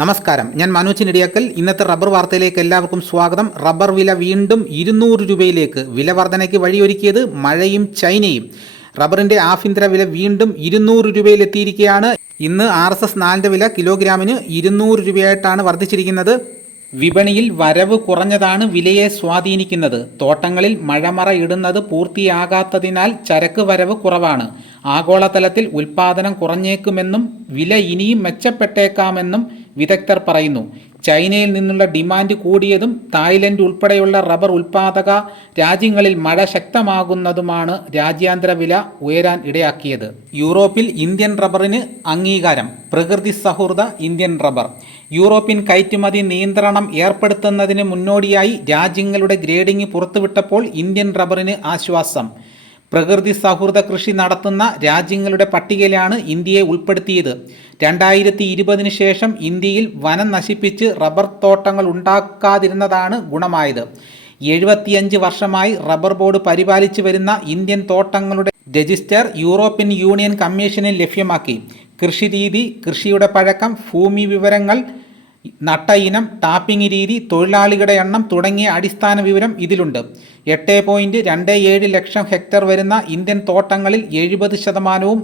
നമസ്കാരം. ഞാൻ മനോജ് നെടിയാക്കൽ. ഇന്നത്തെ റബ്ബർ വാർത്തയിലേക്ക് എല്ലാവർക്കും സ്വാഗതം. റബ്ബർ വില വീണ്ടും ഇരുന്നൂറ് രൂപയിലേക്ക് വില വർധനയ്ക്ക് വഴിയൊരുക്കിയത് മഴയും ചൈനയും. റബ്ബറിന്റെ ആഭ്യന്തര വില വീണ്ടും ഇരുന്നൂറ് രൂപയിലെത്തിയിരിക്കുകയാണ്. ഇന്ന് ആർ എസ് എസ് നാലിന്റെ വില കിലോഗ്രാമിന് ഇരുന്നൂറ് രൂപയായിട്ടാണ് വർദ്ധിച്ചിരിക്കുന്നത്. വിപണിയിൽ വരവ് കുറഞ്ഞതാണ് വിലയെ സ്വാധീനിക്കുന്നത്. തോട്ടങ്ങളിൽ മഴമറ ഇടുന്നത് പൂർത്തിയാകാത്തതിനാൽ ചരക്ക് വരവ് കുറവാണ്. ആഗോളതലത്തിൽ ഉൽപാദനം കുറഞ്ഞേക്കുമെന്നും വില ഇനിയും മെച്ചപ്പെട്ടേക്കാമെന്നും വിദഗ്ധർ പറയുന്നു ചൈനയിൽ നിന്നുള്ള ഡിമാൻഡ് കൂടിയതും തായ്ലൻഡ് ഉൾപ്പെടെയുള്ള റബ്ബർ ഉൽപാദക രാജ്യങ്ങളിൽ മഴ ശക്തമാകുന്നതുമാണ് രാജ്യാന്തര വില ഉയരാൻ ഇടയാക്കിയത്. യൂറോപ്പിൽ ഇന്ത്യൻ റബ്ബറിന് അംഗീകാരം പ്രകൃതി സൗഹൃദ ഇന്ത്യൻ റബ്ബർ. യൂറോപ്യൻ കയറ്റുമതി നിയന്ത്രണം ഏർപ്പെടുത്തുന്നതിന് മുന്നോടിയായി രാജ്യങ്ങളുടെ ഗ്രേഡിംഗ് പുറത്തുവിട്ടപ്പോൾ ഇന്ത്യൻ റബ്ബറിന് ആശ്വാസം. പ്രകൃതി സൗഹൃദ കൃഷി നടത്തുന്ന രാജ്യങ്ങളുടെ പട്ടികയിലാണ് ഇന്ത്യയെ ഉൾപ്പെടുത്തിയത്. രണ്ടായിരത്തി ഇരുപതിന് ശേഷം ഇന്ത്യയിൽ വനം നശിപ്പിച്ച് റബ്ബർ തോട്ടങ്ങൾ ഉണ്ടാക്കാതിരുന്നതാണ് ഗുണമായത്. എഴുപത്തിയഞ്ച് വർഷമായി റബ്ബർ ബോർഡ് പരിപാലിച്ചു വരുന്ന ഇന്ത്യൻ തോട്ടങ്ങളുടെ രജിസ്റ്റർ യൂറോപ്യൻ യൂണിയൻ കമ്മീഷനിൽ ലഭ്യമാക്കി. കൃഷിരീതി കൃഷിയുടെ പഴക്കം ഭൂമി വിവരങ്ങൾ നട്ട ഇനം ടാപ്പിംഗ് രീതി തൊഴിലാളികളുടെ എണ്ണം തുടങ്ങിയ അടിസ്ഥാന വിവരം ഇതിലുണ്ട്. എട്ട് പോയിന്റ് രണ്ട് ഏഴ് ലക്ഷം ഹെക്ടർ വരുന്ന ഇന്ത്യൻ തോട്ടങ്ങളിൽ എഴുപത് ശതമാനവും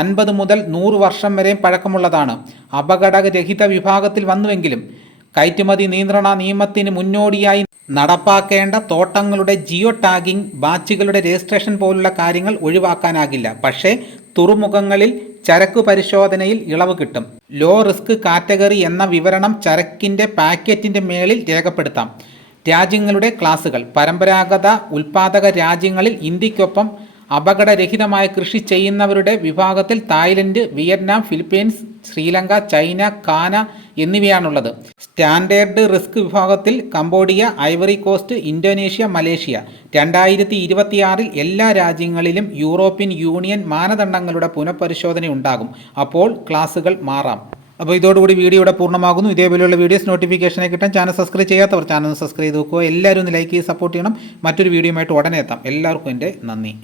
അൻപത് മുതൽ നൂറ് വർഷം വരെയും പഴക്കമുള്ളതാണ്. അപകടരഹിത വിഭാഗത്തിൽ വന്നുവെങ്കിലും കയറ്റുമതി നിയന്ത്രണ നിയമത്തിന് മുന്നോടിയായി നടപ്പാക്കേണ്ട തോട്ടങ്ങളുടെ ജിയോ ടാഗിംഗ് ബാച്ചുകളുടെ രജിസ്ട്രേഷൻ പോലുള്ള കാര്യങ്ങൾ ഒഴിവാക്കാനാകില്ല. പക്ഷേ തുറമുഖങ്ങളിൽ ചരക്കു പരിശോധനയിൽ ഇളവ് കിട്ടും. ലോ റിസ്ക് കാറ്റഗറി എന്ന വിവരണം ചരക്കിന്റെ പാക്കറ്റിന്റെ മേളിൽ രേഖപ്പെടുത്താം. രാജ്യങ്ങളുടെ ക്ലാസുകൾ. പരമ്പരാഗത ഉൽപാദക രാജ്യങ്ങളിൽ ഇന്ത്യക്കൊപ്പം അപകടരഹിതമായ കൃഷി ചെയ്യുന്നവരുടെ വിഭാഗത്തിൽ Thailand Vietnam Philippines Sri Lanka China Ghana എന്നിവയാണുള്ളത്. Standard risk വിഭാഗത്തിൽ Cambodia Ivory Coast Indonesia Malaysia. രണ്ടായിരത്തി ഇരുപത്തിയാറിൽ എല്ലാ രാജ്യങ്ങളിലും യൂറോപ്യൻ യൂണിയൻ മാനദണ്ഡങ്ങളുടെ പുനഃപരിശോധന ഉണ്ടാകും. അപ്പോൾ ക്ലാസുകൾ മാറാം. അപ്പോൾ ഇതോടുകൂടി വീഡിയോ ഇവിടെ പൂർണമാകുന്നു. ഇതേപോലെയുള്ള വീഡിയോസ് നോട്ടിഫിക്കേഷനെ കിട്ടാൻ ചാനൽ സബ്സ്ക്രൈബ് ചെയ്യാത്തവർ ചാനൽ സബ്സ്ക്രൈബ് ചെയ്ത് നോക്കുക. എല്ലാവരും ഒന്ന് ലൈക്ക് ചെയ്ത് സപ്പോർട്ട് ചെയ്യണം. മറ്റൊരു വീഡിയോയുമായിട്ട് ഉടനെ എത്താം. എല്ലാവർക്കും എന്റെ നന്ദി.